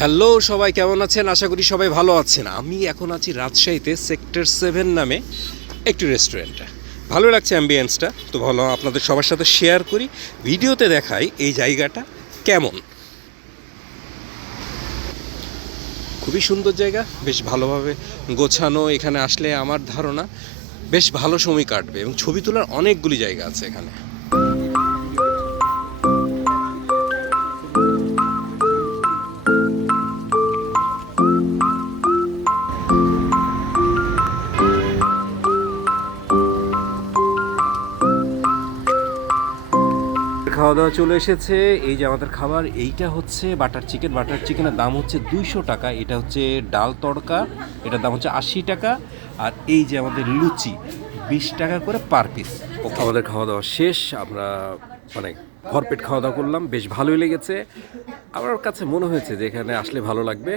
Hello সবাই কেমন আছেন? আশা করি সবাই ভালো আছেন। আমি এখন আছি রাজশাহীতে সেক্টর 7 নামে একটি রেস্টুরেন্টে। ভালো লাগছে অ্যাম্বিয়েন্সটা, তো ভালো আপনাদের সবার সাথে শেয়ার করি, ভিডিওতে দেখাই এই জায়গাটা কেমন। খুবই সুন্দর জায়গা, বেশ ভালোভাবে গোছানো। এখানে আসলে আমার ধারণা বেশ ভালো সময় কাটবে এবং ছবি তোলার অনেকগুলি জায়গা আছে এখানে। খাওয়া দাওয়া চলে এসেছে। এই যে আমাদের খাবার, এইটা হচ্ছে বাটার চিকেন। বাটার চিকেনের দাম হচ্ছে 200 টাকা। এটা হচ্ছে ডাল তড়কা, এটার দাম হচ্ছে 80 টাকা। আর এই যে আমাদের লুচি, 20 টাকা করে পার পিস। আমাদের খাওয়া দাওয়া শেষ, আমরা মানে ভরপেট খাওয়া দাওয়া করলাম, বেশ ভালোই লেগেছে। আমার কাছে মনে হয়েছে যে এখানে আসলে ভালো লাগবে।